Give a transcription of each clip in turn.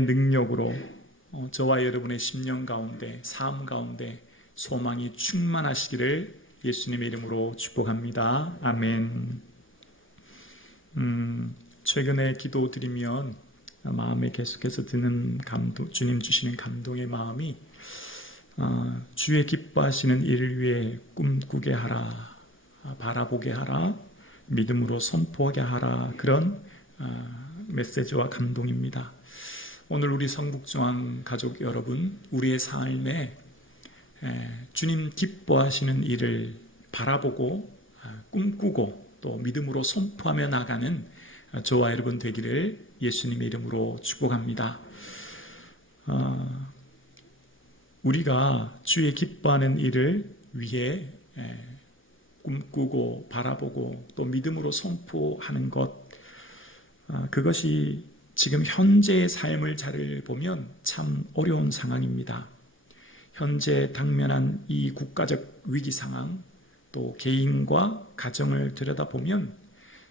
하나님의 능력으로 저와 여러분의 심령 가운데, 삶 가운데 소망이 충만하시기를 예수님의 이름으로 축복합니다. 아멘. 최근에 기도드리면 마음에 계속해서 드는 감동, 주님 주시는 감동의 마음이 주의 기뻐하시는 일을 위해 꿈꾸게 하라, 바라보게 하라, 믿음으로 선포하게 하라, 그런 메시지와 감동입니다. 오늘 우리 성북중앙 가족 여러분, 우리의 삶에 주님 기뻐하시는 일을 바라보고 꿈꾸고 또 믿음으로 선포하며 나가는 저와 여러분 되기를 예수님의 이름으로 축복합니다. 우리가 주의 기뻐하는 일을 위해 꿈꾸고 바라보고 또 믿음으로 선포하는 것, 그것이 지금 현재의 삶을 잘 보면 참 어려운 상황입니다. 현재 당면한 이 국가적 위기 상황, 또 개인과 가정을 들여다보면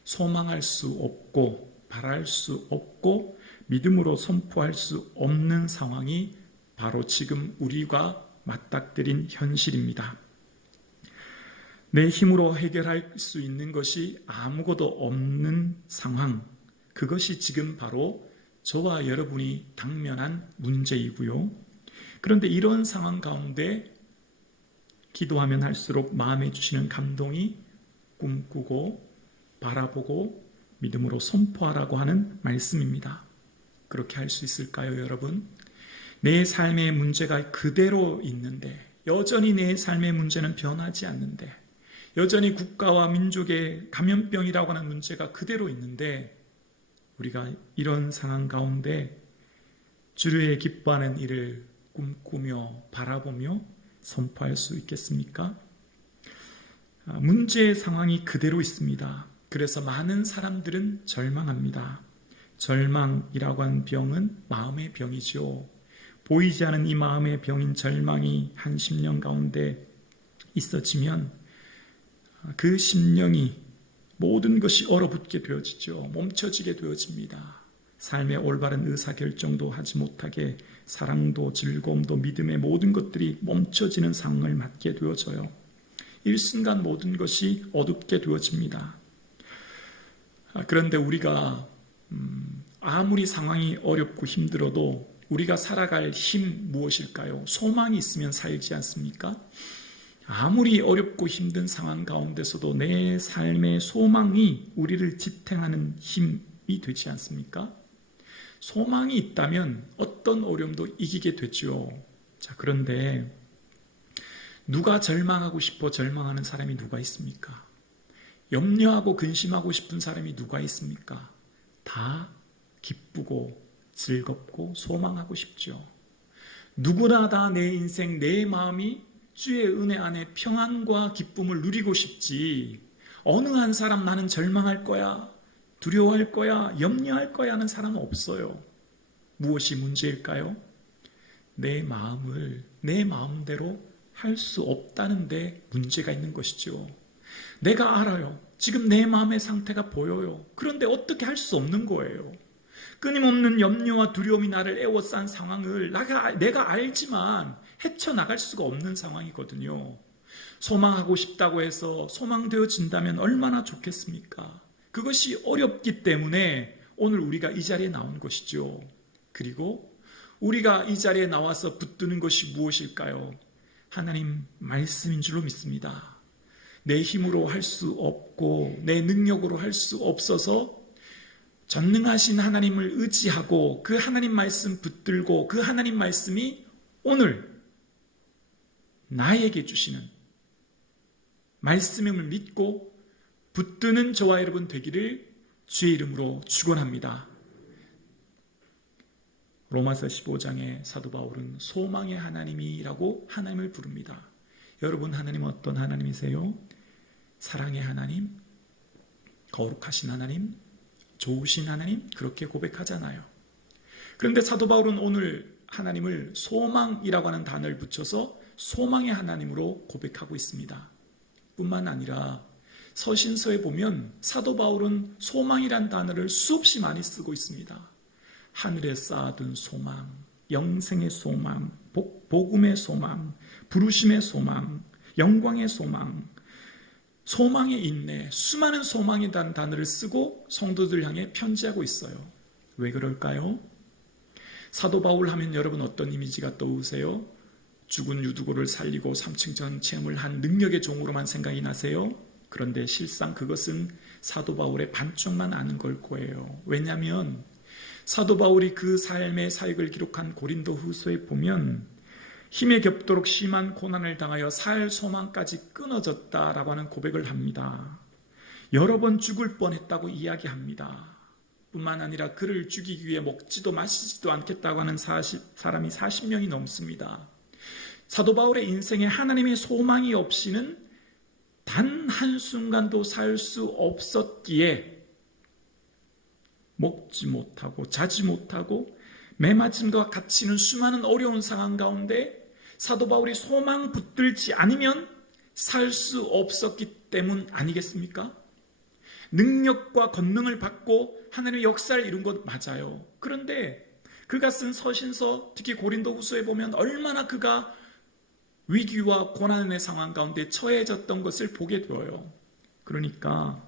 소망할 수 없고 바랄 수 없고 믿음으로 선포할 수 없는 상황이 바로 지금 우리가 맞닥뜨린 현실입니다. 내 힘으로 해결할 수 있는 것이 아무것도 없는 상황, 그것이 지금 바로 저와 여러분이 당면한 문제이고요. 그런데 이런 상황 가운데 기도하면 할수록 마음에 주시는 감동이 꿈꾸고 바라보고 믿음으로 선포하라고 하는 말씀입니다. 그렇게 할 수 있을까요, 여러분? 내 삶의 문제가 그대로 있는데, 여전히 내 삶의 문제는 변하지 않는데, 여전히 국가와 민족의 감염병이라고 하는 문제가 그대로 있는데, 우리가 이런 상황 가운데 주를 기뻐하는 일을 꿈꾸며 바라보며 선포할 수 있겠습니까? 문제의 상황이 그대로 있습니다. 그래서 많은 사람들은 절망합니다. 절망이라고 하는 병은 마음의 병이죠. 보이지 않는 이 마음의 병인 절망이 한 심령 가운데 있어지면 그 심령이 모든 것이 얼어붙게 되어지죠. 멈춰지게 되어집니다. 삶의 올바른 의사결정도 하지 못하게 사랑도 즐거움도 믿음의 모든 것들이 멈춰지는 상황을 맞게 되어져요. 일순간 모든 것이 어둡게 되어집니다. 그런데 우리가 아무리 상황이 어렵고 힘들어도 우리가 살아갈 힘 무엇일까요? 소망이 있으면 살지 않습니까? 아무리 어렵고 힘든 상황 가운데서도 내 삶의 소망이 우리를 지탱하는 힘이 되지 않습니까? 소망이 있다면 어떤 어려움도 이기게 되죠. 자, 그런데 누가 절망하고 싶어 절망하는 사람이 누가 있습니까? 염려하고 근심하고 싶은 사람이 누가 있습니까? 다 기쁘고 즐겁고 소망하고 싶죠. 누구나 다 내 인생, 내 마음이 주의 은혜 안에 평안과 기쁨을 누리고 싶지, 어느 한 사람 나는 절망할 거야, 두려워할 거야, 염려할 거야 하는 사람은 없어요. 무엇이 문제일까요? 내 마음을 내 마음대로 할 수 없다는 데 문제가 있는 것이죠. 내가 알아요. 지금 내 마음의 상태가 보여요. 그런데 어떻게 할 수 없는 거예요. 끊임없는 염려와 두려움이 나를 에워싼 상황을 내가 알지만 헤쳐나갈 수가 없는 상황이거든요. 소망하고 싶다고 해서 소망되어진다면 얼마나 좋겠습니까? 그것이 어렵기 때문에 오늘 우리가 이 자리에 나온 것이죠. 그리고 우리가 이 자리에 나와서 붙드는 것이 무엇일까요? 하나님 말씀인 줄로 믿습니다. 내 힘으로 할 수 없고 내 능력으로 할 수 없어서 전능하신 하나님을 의지하고 그 하나님 말씀 붙들고 그 하나님 말씀이 오늘 나에게 주시는 말씀임을 믿고 붙드는 저와 여러분 되기를 주의 이름으로 축원합니다. 로마서 15장에 사도 바울은 소망의 하나님이라고 하나님을 부릅니다. 여러분, 하나님은 어떤 하나님이세요? 사랑의 하나님, 거룩하신 하나님, 좋으신 하나님, 그렇게 고백하잖아요. 그런데 사도 바울은 오늘 하나님을 소망이라고 하는 단어를 붙여서 소망의 하나님으로 고백하고 있습니다. 뿐만 아니라 서신서에 보면 사도 바울은 소망이란 단어를 수없이 많이 쓰고 있습니다. 하늘에 쌓아둔 소망, 영생의 소망, 복음의 소망, 부르심의 소망, 영광의 소망, 소망의 인내, 수많은 소망이라는 단어를 쓰고 성도들 향해 편지하고 있어요. 왜 그럴까요? 사도 바울 하면 여러분 어떤 이미지가 떠오르세요? 죽은 유두고를 살리고 3층 전체험을 한 능력의 종으로만 생각이 나세요? 그런데 실상 그것은 사도 바울의 반쪽만 아는 걸 거예요. 왜냐하면 사도 바울이 그 삶의 사역을 기록한 고린도 후서에 보면 힘에 겹도록 심한 고난을 당하여 살 소망까지 끊어졌다라고 하는 고백을 합니다. 여러 번 죽을 뻔했다고 이야기합니다. 뿐만 아니라 그를 죽이기 위해 먹지도 마시지도 않겠다고 하는 사람이 40명이 넘습니다. 사도 바울의 인생에 하나님의 소망이 없이는 단 한순간도 살 수 없었기에 먹지 못하고 자지 못하고 매맞음과 갇히는 수많은 어려운 상황 가운데 사도 바울이 소망 붙들지 않으면 살 수 없었기 때문 아니겠습니까? 능력과 권능을 받고 하나님의 역사를 이룬 것 맞아요. 그런데 그가 쓴 서신서, 특히 고린도 후서에 보면 얼마나 그가 위기와 고난의 상황 가운데 처해졌던 것을 보게 되어요. 그러니까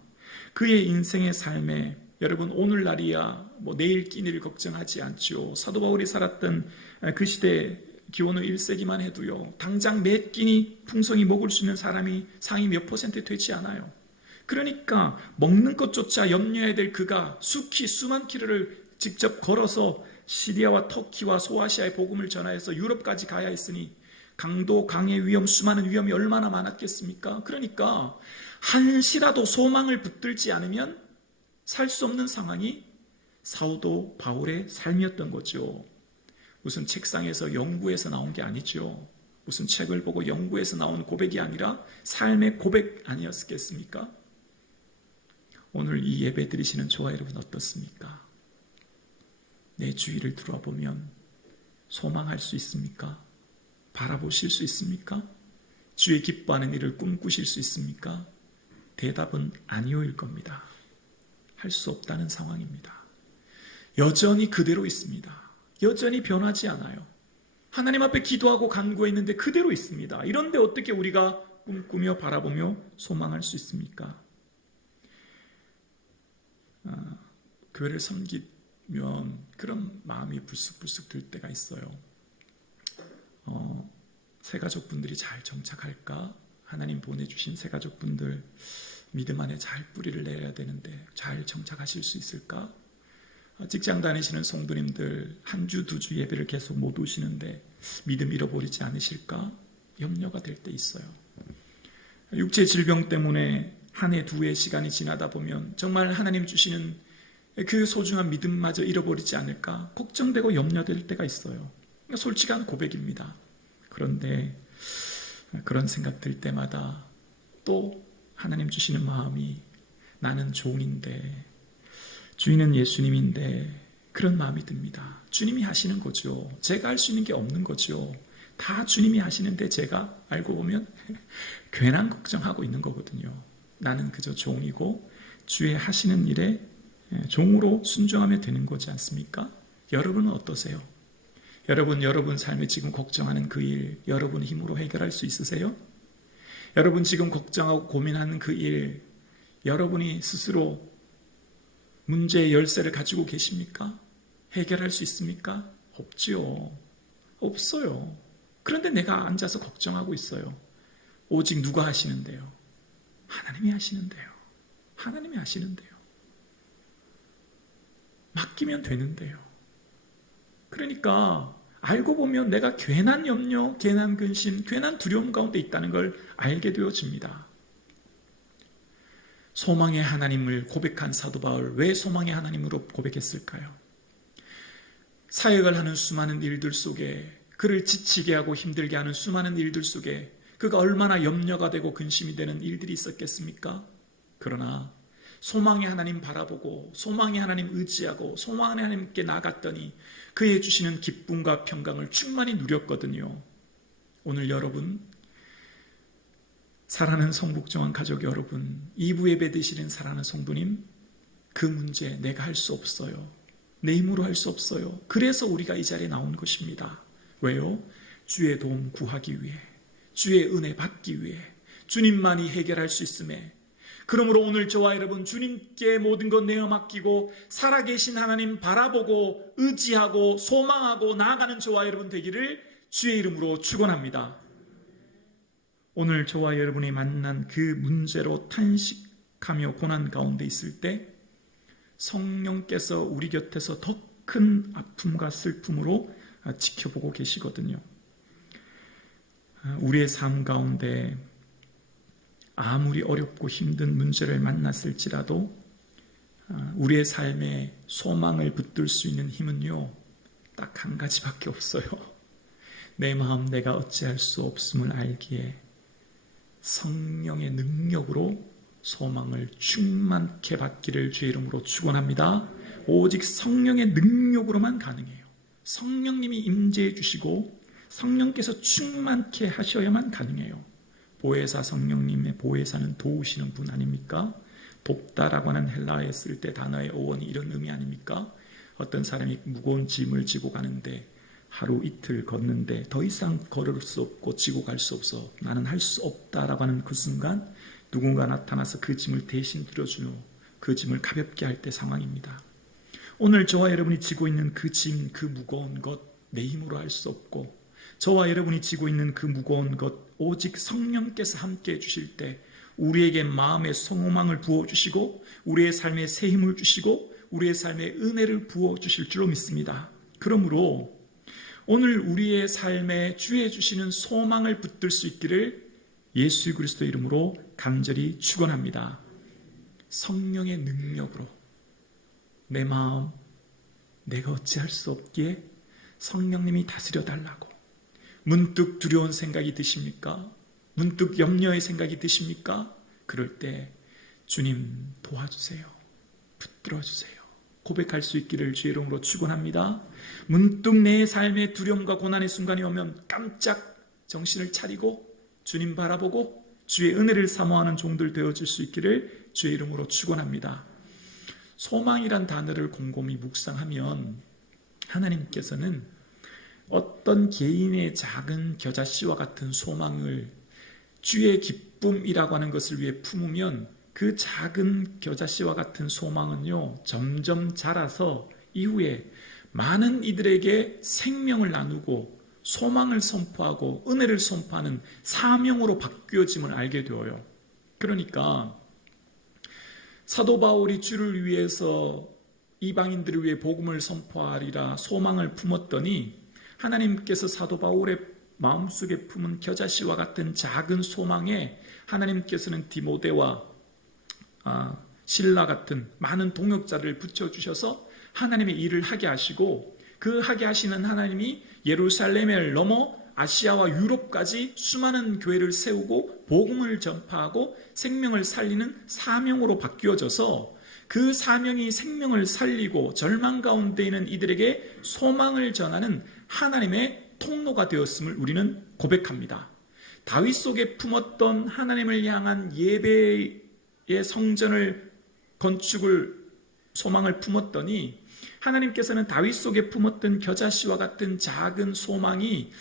그의 인생의 삶에 여러분 오늘날이야 내일 끼니를 걱정하지 않죠. 사도 바울이 살았던 그 시대 기원후 1세기만 해도요, 당장 매 끼니 풍성히 먹을 수 있는 사람이 상위 몇 퍼센트 되지 않아요. 그러니까 먹는 것조차 염려해야 될 그가 수만 킬로를 직접 걸어서 시리아와 터키와 소아시아의 복음을 전하여서 유럽까지 가야 했으니 강도, 강의 위험, 수많은 위험이 얼마나 많았겠습니까? 그러니까 한시라도 소망을 붙들지 않으면 살 수 없는 상황이 사도 바울의 삶이었던 거죠. 무슨 책상에서 연구해서 나온 게 아니죠. 무슨 책을 보고 연구해서 나온 고백이 아니라 삶의 고백 아니었겠습니까? 오늘 이 예배 드리시는 저와 여러분 어떻습니까? 내 주위를 들어보면 소망할 수 있습니까? 바라보실 수 있습니까? 주의 기뻐하는 일을 꿈꾸실 수 있습니까? 대답은 아니오일 겁니다. 할 수 없다는 상황입니다. 여전히 그대로 있습니다. 여전히 변하지 않아요. 하나님 앞에 기도하고 간구했는데 그대로 있습니다. 이런데 어떻게 우리가 꿈꾸며 바라보며 소망할 수 있습니까? 교회를 섬기면 그런 마음이 불쑥불쑥 들 때가 있어요. 새가족분들이 잘 정착할까? 하나님 보내주신 새가족분들 믿음 안에 잘 뿌리를 내려야 되는데 잘 정착하실 수 있을까? 직장 다니시는 성도님들 한 주, 두 주 예배를 계속 못 오시는데 믿음 잃어버리지 않으실까? 염려가 될 때 있어요. 육체 질병 때문에 한 해, 두 해 시간이 지나다 보면 정말 하나님 주시는 그 소중한 믿음마저 잃어버리지 않을까? 걱정되고 염려될 때가 있어요. 솔직한 고백입니다. 그런데 그런 생각 들 때마다 또 하나님 주시는 마음이 나는 종인데 주인은 예수님인데 그런 마음이 듭니다. 주님이 하시는 거죠. 제가 할 수 있는 게 없는 거죠. 다 주님이 하시는데 제가 알고 보면 괜한 걱정하고 있는 거거든요. 나는 그저 종이고 주의 하시는 일에 종으로 순종하면 되는 거지 않습니까? 여러분은 어떠세요? 여러분 삶에 지금 걱정하는 그 일 여러분 힘으로 해결할 수 있으세요? 여러분 지금 걱정하고 고민하는 그 일 여러분이 스스로 문제의 열쇠를 가지고 계십니까? 해결할 수 있습니까? 없지요. 없어요. 그런데 내가 앉아서 걱정하고 있어요. 오직 누가 하시는데요? 하나님이 하시는데요. 하나님이 하시는데요. 맡기면 되는데요. 그러니까 알고 보면 내가 괜한 염려, 괜한 근심, 괜한 두려움 가운데 있다는 걸 알게 되어집니다. 소망의 하나님을 고백한 사도 바울, 왜 소망의 하나님으로 고백했을까요? 사역을 하는 수많은 일들 속에, 그를 지치게 하고 힘들게 하는 수많은 일들 속에 그가 얼마나 염려가 되고 근심이 되는 일들이 있었겠습니까? 그러나 소망의 하나님 바라보고 소망의 하나님 의지하고 소망의 하나님께 나갔더니 그의 주시는 기쁨과 평강을 충만히 누렸거든요. 오늘 여러분, 사랑하는 성북정원 가족 여러분, 2부 예배 드시는 사랑하는 성도님, 그 문제 내가 할 수 없어요. 내 힘으로 할 수 없어요. 그래서 우리가 이 자리에 나온 것입니다. 왜요? 주의 도움 구하기 위해, 주의 은혜 받기 위해, 주님만이 해결할 수 있음에. 그러므로 오늘 저와 여러분 주님께 모든 것 내어 맡기고 살아계신 하나님 바라보고 의지하고 소망하고 나아가는 저와 여러분 되기를 주의 이름으로 축원합니다. 오늘 저와 여러분이 만난 그 문제로 탄식하며 고난 가운데 있을 때 성령께서 우리 곁에서 더 큰 아픔과 슬픔으로 지켜보고 계시거든요. 우리의 삶 가운데 아무리 어렵고 힘든 문제를 만났을지라도 우리의 삶에 소망을 붙들 수 있는 힘은요, 딱 한 가지밖에 없어요. 내 마음 내가 어찌할 수 없음을 알기에 성령의 능력으로 소망을 충만케 받기를 주의 이름으로 축원합니다. 오직 성령의 능력으로만 가능해요. 성령님이 임재해 주시고 성령께서 충만케 하셔야만 가능해요. 보혜사 성령님의 보혜사는 도우시는 분 아닙니까? 돕다라고 하는 헬라어에 쓸 때 단어의 어원이 이런 의미 아닙니까? 어떤 사람이 무거운 짐을 지고 가는데 하루 이틀 걷는데 더 이상 걸을 수 없고 지고 갈 수 없어 나는 할 수 없다라고 하는 그 순간 누군가 나타나서 그 짐을 대신 들어주며 그 짐을 가볍게 할 때 상황입니다. 오늘 저와 여러분이 지고 있는 그 짐, 그 무거운 것 내 힘으로 할 수 없고 저와 여러분이 지고 있는 그 무거운 것 오직 성령께서 함께 해주실 때 우리에게 마음의 소망을 부어주시고 우리의 삶에 새 힘을 주시고 우리의 삶에 은혜를 부어주실 줄로 믿습니다. 그러므로 오늘 우리의 삶에 주의 주시는 소망을 붙들 수 있기를 예수 그리스도 이름으로 간절히 축원합니다. 성령의 능력으로 내 마음 내가 어찌할 수 없기에 성령님이 다스려 달라고. 문득 두려운 생각이 드십니까? 문득 염려의 생각이 드십니까? 그럴 때 주님 도와주세요. 붙들어 주세요. 고백할 수 있기를 주의 이름으로 축원합니다. 문득 내 삶의 두려움과 고난의 순간이 오면 깜짝 정신을 차리고 주님 바라보고 주의 은혜를 사모하는 종들 되어질 수 있기를 주의 이름으로 축원합니다. 소망이란 단어를 곰곰이 묵상하면 하나님께서는 어떤 개인의 작은 겨자씨와 같은 소망을 주의 기쁨이라고 하는 것을 위해 품으면 그 작은 겨자씨와 같은 소망은요 점점 자라서 이후에 많은 이들에게 생명을 나누고 소망을 선포하고 은혜를 선포하는 사명으로 바뀌어짐을 알게 되어요. 그러니까 사도 바울이 주를 위해서 이방인들을 위해 복음을 선포하리라 소망을 품었더니 하나님께서 사도 바울의 마음속에 품은 겨자씨와 같은 작은 소망에 하나님께서는 디모데와 실라 같은 많은 동역자를 붙여주셔서 하나님의 일을 하게 하시고 그 하게 하시는 하나님이 예루살렘을 넘어 아시아와 유럽까지 수많은 교회를 세우고 복음을 전파하고 생명을 살리는 사명으로 바뀌어져서 그 사명이 생명을 살리고 절망 가운데 있는 이들에게 소망을 전하는 하나님의 통로가 되었음을 우리는 고백합니다. 다윗 속에 품었던 하나님을 향한 예배의 성전을 건축을 소망을 품었더니 하나님께서는 다윗 속에 품었던 겨자씨와 같은 작은 소망이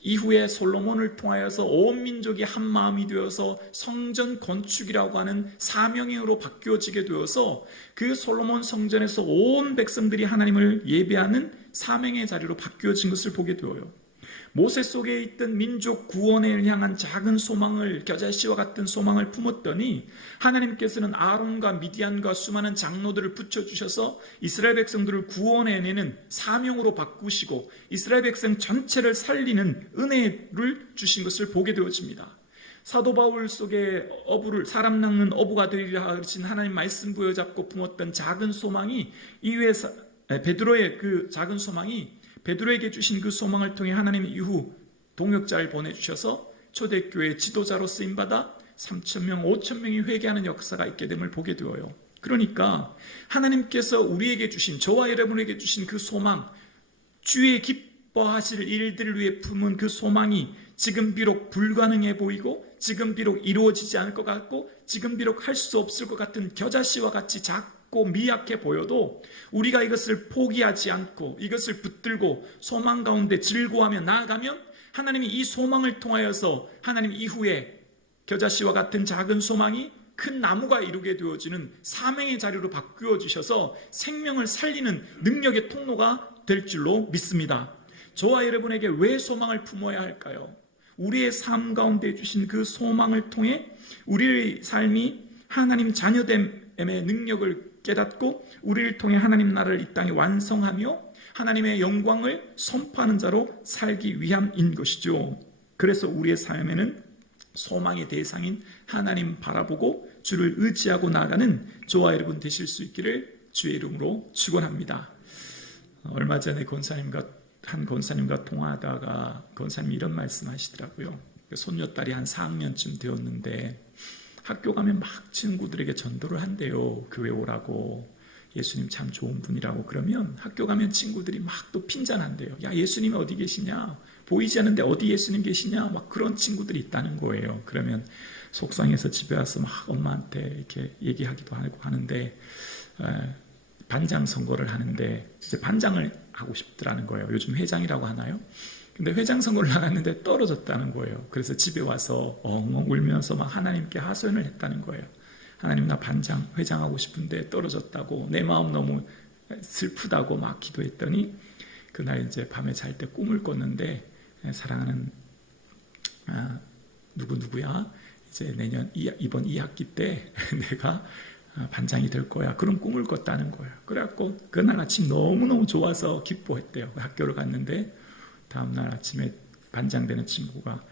이후에 솔로몬을 통하여서 온 민족이 한 마음이 되어서 성전 건축이라고 하는 사명으로 바뀌어지게 되어서 그 솔로몬 성전에서 온 백성들이 하나님을 예배하는 사명의 자리로 바뀌어진 것을 보게 되어요. 모세 속에 있던 민족 구원을 향한 작은 소망을 겨자씨와 같은 소망을 품었더니 하나님께서는 아론과 미디안과 수많은 장로들을 붙여주셔서 이스라엘 백성들을 구원해내는 사명으로 바꾸시고 이스라엘 백성 전체를 살리는 은혜를 주신 것을 보게 되어집니다. 사도 바울 속에 사람 낚는 어부가 되리라 하신 하나님 말씀 부여잡고 품었던 작은 소망이 이후에 베드로의 그 작은 소망이 베드로에게 주신 그 소망을 통해 하나님 이후 동역자를 보내주셔서 초대교회 지도자로 쓰임받아 3,000명, 5,000명이 회개하는 역사가 있게 됨을 보게 되어요. 그러니까 하나님께서 우리에게 주신 저와 여러분에게 주신 그 소망 주의 기뻐하실 일들을 위해 품은 그 소망이 지금 비록 불가능해 보이고 지금 비록 이루어지지 않을 것 같고 지금 비록 할 수 없을 것 같은 겨자씨와 같이 작고 작고 미약해 보여도 우리가 이것을 포기하지 않고 이것을 붙들고 소망 가운데 즐거워하며 나아가면 하나님이 이 소망을 통하여서 하나님 이후에 겨자씨와 같은 작은 소망이 큰 나무가 이루게 되어지는 사명의 자리로 바꾸어 주셔서 생명을 살리는 능력의 통로가 될 줄로 믿습니다. 저와 여러분에게 왜 소망을 품어야 할까요? 우리의 삶 가운데 주신 그 소망을 통해 우리의 삶이 하나님 자녀됨의 능력을 깨닫고 우리를 통해 하나님 나라를 이 땅에 완성하며 하나님의 영광을 선포하는 자로 살기 위함인 것이죠. 그래서 우리의 삶에는 소망의 대상인 하나님 바라보고 주를 의지하고 나아가는 저와 여러분 되실 수 있기를 주의 이름으로 축원합니다. 얼마 전에 한 권사님과 통화하다가 권사님이 이런 말씀 하시더라고요. 손녀딸이 한 4학년쯤 되었는데 학교 가면 막 친구들에게 전도를 한대요. 교회 오라고, 예수님 참 좋은 분이라고. 그러면 학교 가면 친구들이 막 또 핀잔한대요. 야, 예수님이 어디 계시냐, 보이지 않는데 어디 예수님 계시냐, 막 그런 친구들이 있다는 거예요. 그러면 속상해서 집에 와서 막 엄마한테 이렇게 얘기하기도 하고 하는데, 반장 선거를 하는데 이제 반장을 하고 싶더라는 거예요. 요즘 회장이라고 하나요? 근데 회장 선거를 나갔는데 떨어졌다는 거예요. 그래서 집에 와서 엉엉 울면서 막 하나님께 하소연을 했다는 거예요. 하나님, 나 회장하고 싶은데 떨어졌다고, 내 마음 너무 슬프다고 막 기도했더니 그날 이제 밤에 잘 때 꿈을 꿨는데, 사랑하는 누구야, 이제 이번 2학기 때 내가 반장이 될 거야, 그런 꿈을 꿨다는 거예요. 그래갖고 그날 아침 너무너무 좋아서 기뻐했대요. 학교를 갔는데 다음날 아침에 반장되는 친구야,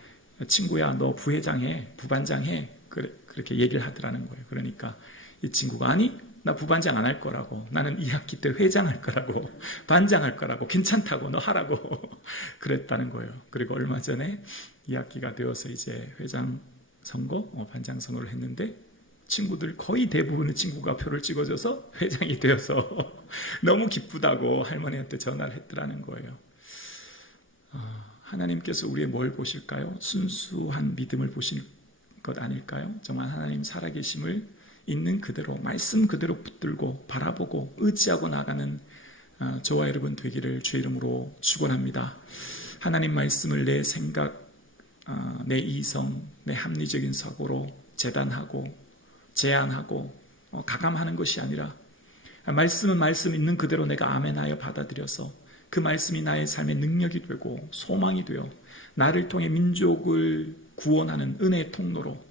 너 부반장해, 그렇게 얘기를 하더라는 거예요. 그러니까 이 친구가, 아니, 나 부반장 안 할 거라고, 나는 2학기 때 회장할 거라고, 반장할 거라고, 괜찮다고, 너 하라고 그랬다는 거예요. 그리고 얼마 전에 2학기가 되어서 이제 회장 선거, 반장 선거를 했는데 친구들 거의 대부분의 친구가 표를 찍어줘서 회장이 되어서 너무 기쁘다고 할머니한테 전화를 했더라는 거예요. 하나님께서 우리의 뭘 보실까요? 순수한 믿음을 보실 것 아닐까요? 정말 하나님 살아계심을 있는 그대로, 말씀 그대로 붙들고 바라보고 의지하고 나가는 저와 여러분 되기를 주의 이름으로 축원합니다. 하나님 말씀을 내 생각, 내 이성, 내 합리적인 사고로 재단하고 제안하고 가감하는 것이 아니라, 말씀은 말씀 있는 그대로 내가 아멘하여 받아들여서 그 말씀이 나의 삶의 능력이 되고 소망이 되어 나를 통해 민족을 구원하는 은혜의 통로로,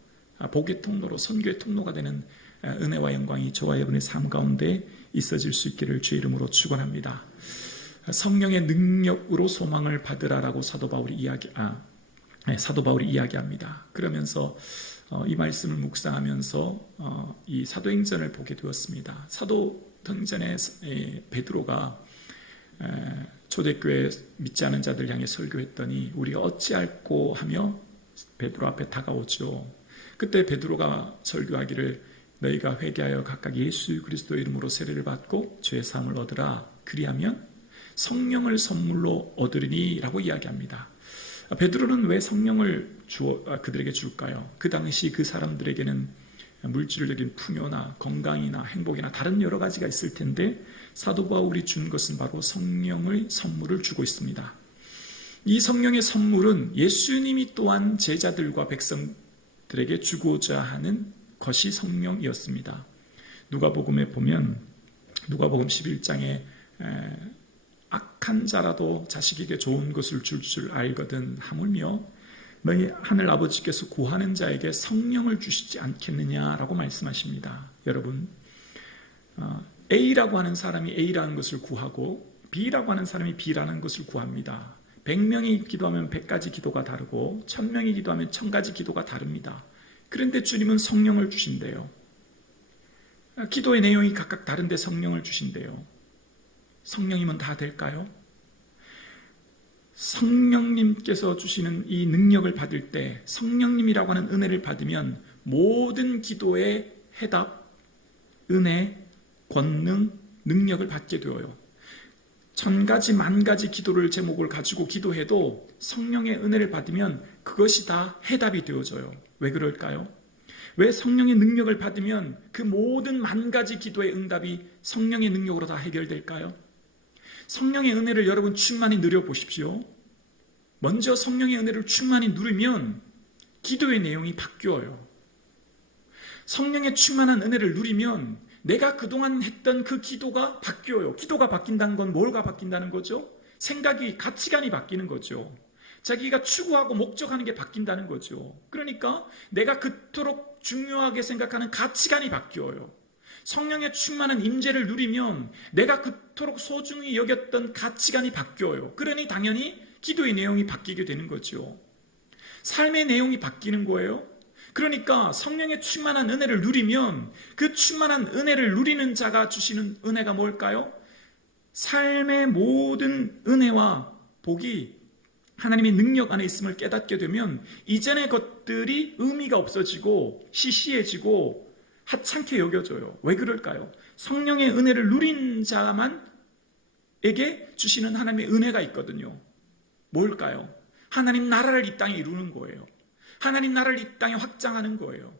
복의 통로로, 선교의 통로가 되는 은혜와 영광이 저와 여러분의 삶 가운데 있어질 수 있기를 주의 이름으로 축원합니다. 성령의 능력으로 소망을 받으라라고 사도 바울이 이야기합니다. 그러면서 이 말씀을 묵상하면서 이 사도행전을 보게 되었습니다. 사도행전에 베드로가 초대교회 믿지 않은 자들 향해 설교했더니 우리가 어찌할꼬 하며 베드로 앞에 다가오죠. 그때 베드로가 설교하기를, 너희가 회개하여 각각 예수 그리스도의 이름으로 세례를 받고 죄 사함을 얻으라, 그리하면 성령을 선물로 얻으리니 라고 이야기합니다. 베드로는 왜 성령을 그들에게 줄까요? 그 당시 그 사람들에게는 물질적인 풍요나 건강이나 행복이나 다른 여러 가지가 있을 텐데 사도 바울이 준 것은 바로 성령의 선물을 주고 있습니다. 이 성령의 선물은 예수님이 또한 제자들과 백성들에게 주고자 하는 것이 성령이었습니다. 누가복음에 보면 누가복음 11장에 악한 자라도 자식에게 좋은 것을 줄 알거든 하물며 너희 하늘 아버지께서 구하는 자에게 성령을 주시지 않겠느냐라고 말씀하십니다. 여러분, A라고 하는 사람이 A라는 것을 구하고 B라고 하는 사람이 B라는 것을 구합니다. 100명이 기도하면 100가지 기도가 다르고 1000명이 기도하면 1000가지 기도가 다릅니다. 그런데 주님은 성령을 주신대요. 기도의 내용이 각각 다른데 성령을 주신대요. 성령이면 다 될까요? 성령님께서 주시는 이 능력을 받을 때, 성령님이라고 하는 은혜를 받으면 모든 기도의 해답, 은혜, 권능, 능력을 받게 되어요. 1000가지, 10,000가지 기도를 제목을 가지고 기도해도 성령의 은혜를 받으면 그것이 다 해답이 되어져요. 왜 그럴까요? 왜 성령의 능력을 받으면 그 모든 만 가지 기도의 응답이 성령의 능력으로 다 해결될까요? 성령의 은혜를 여러분 충만히 누려보십시오. 먼저 성령의 은혜를 충만히 누리면 기도의 내용이 바뀌어요. 성령의 충만한 은혜를 누리면 내가 그동안 했던 그 기도가 바뀌어요. 기도가 바뀐다는 건 뭐가 바뀐다는 거죠? 생각이, 가치관이 바뀌는 거죠. 자기가 추구하고 목적하는 게 바뀐다는 거죠. 그러니까 내가 그토록 중요하게 생각하는 가치관이 바뀌어요. 성령의 충만한 임재를 누리면 내가 그토록 소중히 여겼던 가치관이 바뀌어요. 그러니 당연히 기도의 내용이 바뀌게 되는 거죠. 삶의 내용이 바뀌는 거예요. 그러니까 성령의 충만한 은혜를 누리면 그 충만한 은혜를 누리는 자가 주시는 은혜가 뭘까요? 삶의 모든 은혜와 복이 하나님의 능력 안에 있음을 깨닫게 되면 이전의 것들이 의미가 없어지고 시시해지고 하찮게 여겨져요. 왜 그럴까요? 성령의 은혜를 누린 자만에게 주시는 하나님의 은혜가 있거든요. 뭘까요? 하나님 나라를 이 땅에 이루는 거예요. 하나님 나라를 이 땅에 확장하는 거예요.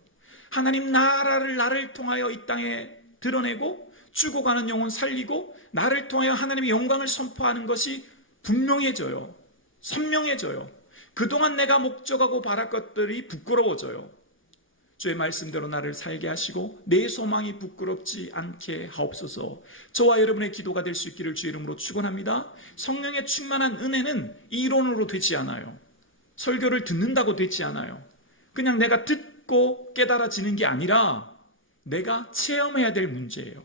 하나님 나라를 나를 통하여 이 땅에 드러내고 죽어가는 영혼 살리고 나를 통하여 하나님의 영광을 선포하는 것이 분명해져요. 선명해져요. 그동안 내가 목적하고 바랄 것들이 부끄러워져요. 주의 말씀대로 나를 살게 하시고 내 소망이 부끄럽지 않게 하옵소서. 저와 여러분의 기도가 될 수 있기를 주의 이름으로 축원합니다. 성령의 충만한 은혜는 이론으로 되지 않아요. 설교를 듣는다고 되지 않아요. 그냥 내가 듣고 깨달아지는 게 아니라 내가 체험해야 될 문제예요.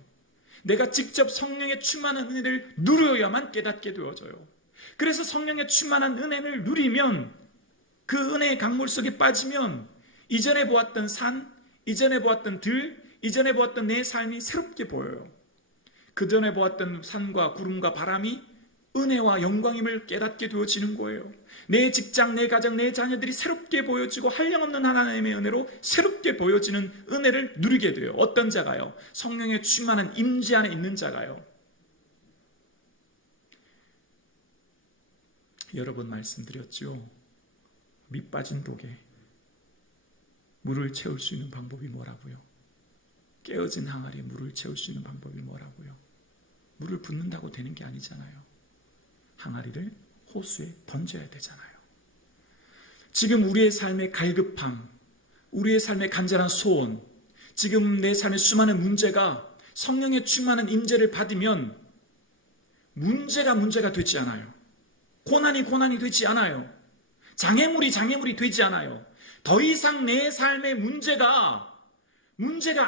내가 직접 성령의 충만한 은혜를 누려야만 깨닫게 되어져요. 그래서 성령의 충만한 은혜를 누리면 그 은혜의 강물 속에 빠지면 이전에 보았던 산, 이전에 보았던 들, 이전에 보았던 내 삶이 새롭게 보여요. 그전에 보았던 산과 구름과 바람이 은혜와 영광임을 깨닫게 되어지는 거예요. 내 직장, 내 가정, 내 자녀들이 새롭게 보여지고 한량없는 하나님의 은혜로 새롭게 보여지는 은혜를 누리게 돼요. 어떤 자가요? 성령의 충만한 임재 안에 있는 자가요. 여러 번 말씀드렸죠. 밑 빠진 독에 물을 채울 수 있는 방법이 뭐라고요? 깨어진 항아리에 물을 채울 수 있는 방법이 뭐라고요? 물을 붓는다고 되는 게 아니잖아요. 항아리를 호수에 던져야 되잖아요. 지금 우리의 삶의 갈급함, 우리의 삶의 간절한 소원, 지금 내 삶의 수많은 문제가 성령의 충만한 임재를 받으면 문제가 되지 않아요. 고난이 되지 않아요. 장애물이 되지 않아요. 더 이상 내 삶의 문제가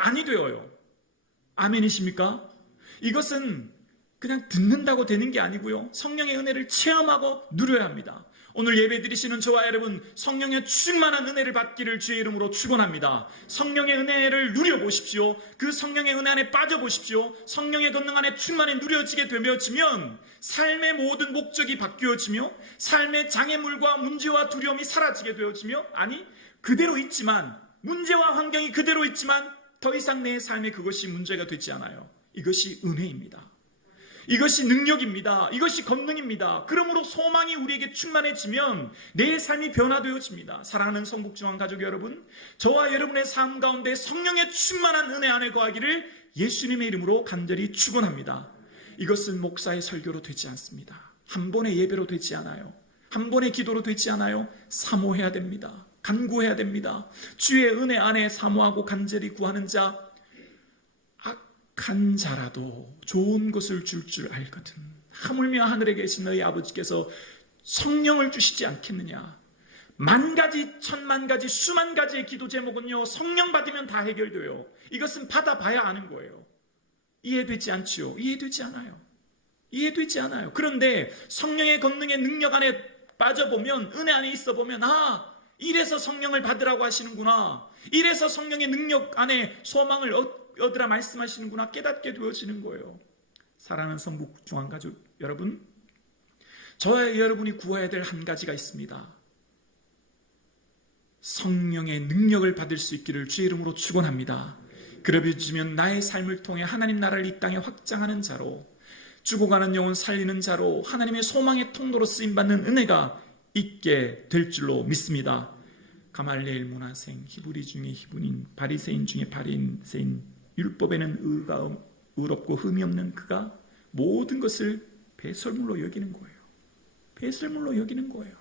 아니 되어요. 아멘이십니까? 이것은 그냥 듣는다고 되는 게 아니고요. 성령의 은혜를 체험하고 누려야 합니다. 오늘 예배 드리시는 저와 여러분, 성령의 충만한 은혜를 받기를 주의 이름으로 축원합니다. 성령의 은혜를 누려보십시오. 그 성령의 은혜 안에 빠져보십시오. 성령의 권능 안에 충만히 누려지게 되면 삶의 모든 목적이 바뀌어지며 삶의 장애물과 문제와 두려움이 사라지게 되어지며 그대로 있지만 문제와 환경이 그대로 있지만 더 이상 내 삶에 그것이 문제가 되지 않아요. 이것이 은혜입니다. 이것이 능력입니다. 이것이 권능입니다. 그러므로 소망이 우리에게 충만해지면 내 삶이 변화되어집니다. 사랑하는 성북중앙 가족 여러분, 저와 여러분의 삶 가운데 성령의 충만한 은혜 안에 거하기를 예수님의 이름으로 간절히 축원합니다. 이것은 목사의 설교로 되지 않습니다. 한 번의 예배로 되지 않아요. 한 번의 기도로 되지 않아요. 사모해야 됩니다. 간구해야 됩니다. 주의 은혜 안에 사모하고 간절히 구하는 자, 악한 자라도 좋은 것을 줄 알거든. 하물며 하늘에 계신 너희 아버지께서 성령을 주시지 않겠느냐. 만 가지, 천만 가지, 수만 가지의 기도 제목은요, 성령 받으면 다 해결돼요. 이것은 받아봐야 아는 거예요. 이해되지 않지요? 이해되지 않아요. 그런데 성령의 권능의 능력 안에 빠져보면, 은혜 안에 있어보면, 이래서 성령을 받으라고 하시는구나. 이래서 성령의 능력 안에 소망을 얻으라 말씀하시는구나 깨닫게 되어지는 거예요. 사랑하는 성북중앙가족 여러분, 저와 여러분이 구해야 될 한 가지가 있습니다. 성령의 능력을 받을 수 있기를 주의 이름으로 축원합니다. 그러면 나의 삶을 통해 하나님 나라를 이 땅에 확장하는 자로, 죽어가는 영혼 살리는 자로, 하나님의 소망의 통로로 쓰임받는 은혜가 있게 될 줄로 믿습니다. 가말리엘 문화생, 히브리 중에 히브리인, 바리새인 중에 바리새인, 율법에는 의가 의롭고 흠이 없는 그가 모든 것을 배설물로 여기는 거예요. 배설물로 여기는 거예요.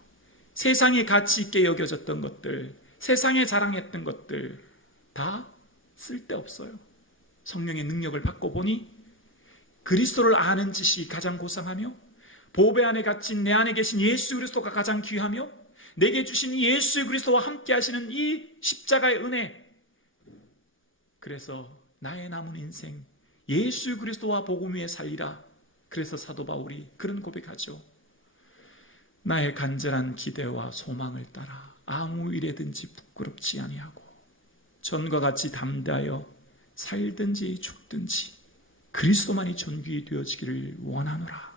세상에 가치 있게 여겨졌던 것들, 세상에 자랑했던 것들 다 쓸데없어요. 성령의 능력을 받고 보니 그리스도를 아는 지식이 가장 고상하며 보배 안에 갇힌 내 안에 계신 예수 그리스도가 가장 귀하며 내게 주신 예수 그리스도와 함께 하시는 이 십자가의 은혜, 그래서 나의 남은 인생 예수 그리스도와 복음 위에 살리라. 그래서 사도 바울이 그런 고백하죠. 나의 간절한 기대와 소망을 따라 아무 일에든지 부끄럽지 아니하고 전과 같이 담대하여 살든지 죽든지 그리스도만이 존귀히 되어지기를 원하노라.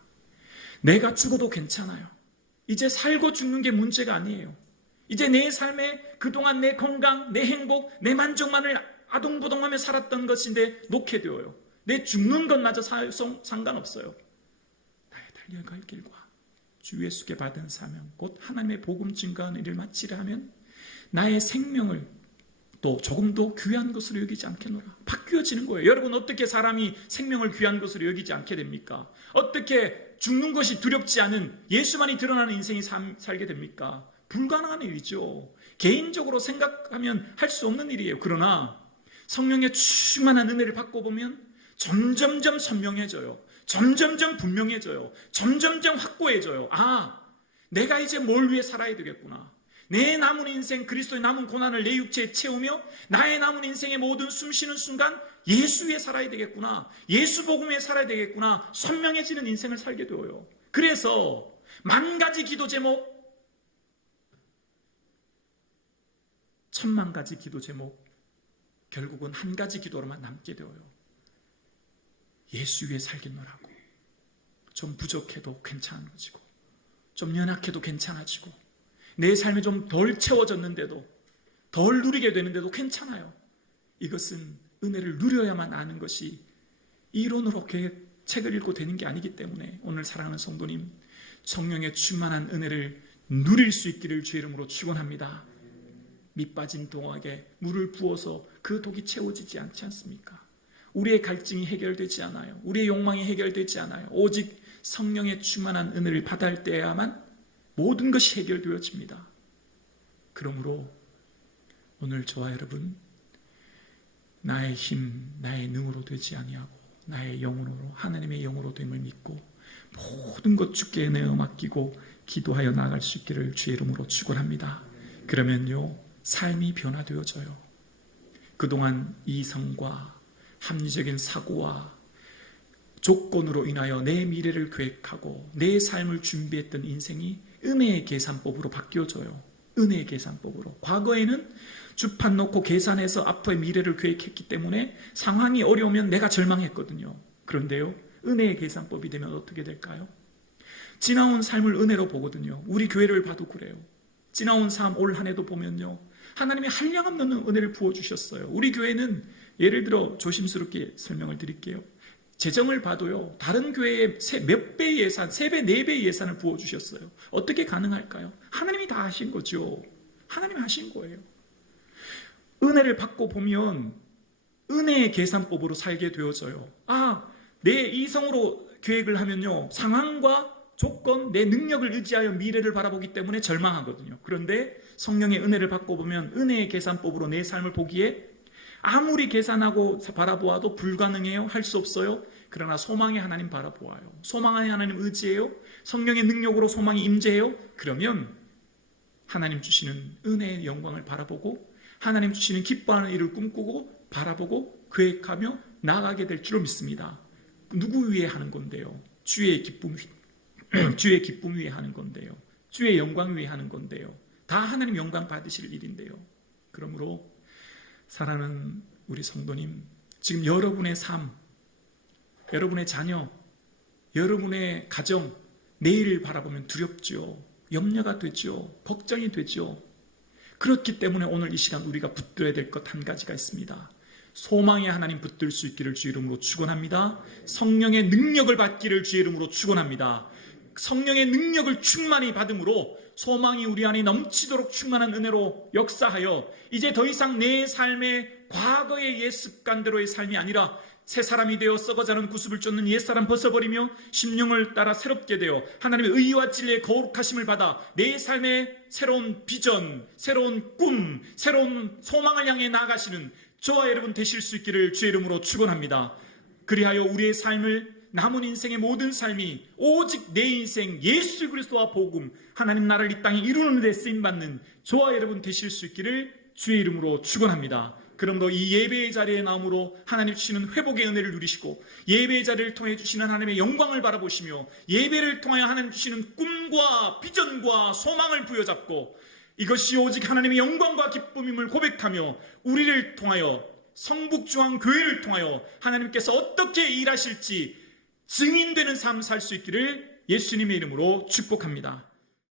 내가 죽어도 괜찮아요. 이제 살고 죽는 게 문제가 아니에요. 이제 내 삶에 그동안 내 건강, 내 행복, 내 만족만을 아동부동하며 살았던 것인데 놓게 되어요. 내 죽는 것마저 상관없어요. 나의 달려갈 길과 주 예수께 받은 사명, 곧 하나님의 복음 증거하는 일을 마치려 하면 나의 생명을 또 조금도 귀한 것으로 여기지 않겠노라. 바뀌어지는 거예요. 여러분, 어떻게 사람이 생명을 귀한 것으로 여기지 않게 됩니까? 어떻게 죽는 것이 두렵지 않은 예수만이 드러나는 인생이 살게 됩니까? 불가능한 일이죠. 개인적으로 생각하면 할 수 없는 일이에요. 그러나 성령의 충만한 은혜를 받고 보면 점점점 선명해져요. 점점점 분명해져요. 점점점 확고해져요. 아, 내가 이제 뭘 위해 살아야 되겠구나. 내 남은 인생 그리스도의 남은 고난을 내 육체에 채우며 나의 남은 인생의 모든 숨쉬는 순간 예수 위에 살아야 되겠구나. 예수 복음 위에 살아야 되겠구나. 선명해지는 인생을 살게 되어요. 그래서 10,000가지 기도 제목, 10,000,000가지 기도 제목, 결국은 한 가지 기도로만 남게 되어요. 예수 위에 살겠노라고. 좀 부족해도 괜찮아지고, 좀 연약해도 괜찮아지고, 내 삶이 좀 덜 채워졌는데도, 덜 누리게 되는데도 괜찮아요. 이것은 은혜를 누려야만 아는 것이 이론으로 책을 읽고 되는 게 아니기 때문에 오늘 사랑하는 성도님, 성령의 충만한 은혜를 누릴 수 있기를 주의 이름으로 축원합니다. 밑 빠진 동학에 물을 부어서 그 독이 채워지지 않지 않습니까? 우리의 갈증이 해결되지 않아요. 우리의 욕망이 해결되지 않아요. 오직 성령의 충만한 은혜를 받을 때야만 모든 것이 해결되어집니다. 그러므로 오늘 저와 여러분, 나의 힘, 나의 능으로 되지 아니하고 나의 영으로, 하나님의 영으로 됨을 믿고 모든 것 주께 내어 맡기고 기도하여 나아갈 수 있기를 주의 이름으로 축원합니다. 그러면요, 삶이 변화되어져요. 그동안 이성과 합리적인 사고와 조건으로 인하여 내 미래를 계획하고 내 삶을 준비했던 인생이 은혜의 계산법으로 바뀌어져요. 은혜의 계산법으로. 과거에는 주판 놓고 계산해서 앞의 미래를 계획했기 때문에 상황이 어려우면 내가 절망했거든요. 그런데요, 은혜의 계산법이 되면 어떻게 될까요? 지나온 삶을 은혜로 보거든요. 우리 교회를 봐도 그래요. 지나온 삶 올 한 해도 보면요, 하나님이 한량없는 은혜를 부어주셨어요. 우리 교회는 예를 들어 조심스럽게 설명을 드릴게요. 재정을 봐도요, 다른 교회에 몇 배의 예산, 3배, 4배의 예산을 부어주셨어요. 어떻게 가능할까요? 하나님이 다 하신 거죠. 하나님이 하신 거예요. 은혜를 받고 보면 은혜의 계산법으로 살게 되어져요. 아, 내 이성으로 계획을 하면요, 상황과 조건, 내 능력을 의지하여 미래를 바라보기 때문에 절망하거든요. 그런데 성령의 은혜를 받고 보면 은혜의 계산법으로 내 삶을 보기에 아무리 계산하고 바라보아도 불가능해요. 할 수 없어요. 그러나 소망의 하나님 바라보아요. 소망의 하나님 의지해요. 성령의 능력으로 소망이 임재해요. 그러면 하나님 주시는 은혜의 영광을 바라보고 하나님 주시는 기뻐하는 일을 꿈꾸고 바라보고 계획하며 나아가게 될 줄로 믿습니다. 누구 위해 하는 건데요? 주의 기쁨 위해 하는 건데요. 주의 영광 위해 하는 건데요. 다 하나님 영광 받으실 일인데요. 그러므로 사랑하는 우리 성도님, 지금 여러분의 삶, 여러분의 자녀, 여러분의 가정, 내일을 바라보면 두렵죠. 염려가 되죠. 걱정이 되죠. 그렇기 때문에 오늘 이 시간 우리가 붙들어야 될 것 한 가지가 있습니다. 소망의 하나님 붙들 수 있기를 주의 이름으로 축원합니다. 성령의 능력을 받기를 주의 이름으로 축원합니다. 성령의 능력을 충만히 받음으로 소망이 우리 안에 넘치도록 충만한 은혜로 역사하여 이제 더 이상 내 삶의 과거의 옛 습관대로의 삶이 아니라 새 사람이 되어 썩어가는 구습을 쫓는 옛사람 벗어버리며 심령을 따라 새롭게 되어 하나님의 의와 진리의 거룩하심을 받아 내 삶의 새로운 비전, 새로운 꿈, 새로운 소망을 향해 나아가시는 저와 여러분 되실 수 있기를 주의 이름으로 축원합니다. 그리하여 우리의 삶을 남은 인생의 모든 삶이 오직 내 인생 예수 그리스도와 복음 하나님 나라를 이 땅에 이루는 데 쓰임받는 저와 여러분 되실 수 있기를 주의 이름으로 축원합니다. 그러므로 이 예배의 자리에 나옴으로 하나님 주시는 회복의 은혜를 누리시고 예배의 자리를 통해 주시는 하나님의 영광을 바라보시며 예배를 통하여 하나님 주시는 꿈과 비전과 소망을 부여잡고 이것이 오직 하나님의 영광과 기쁨임을 고백하며 우리를 통하여 성북중앙교회를 통하여 하나님께서 어떻게 일하실지 증인되는 삶 살 수 있기를 예수님의 이름으로 축복합니다.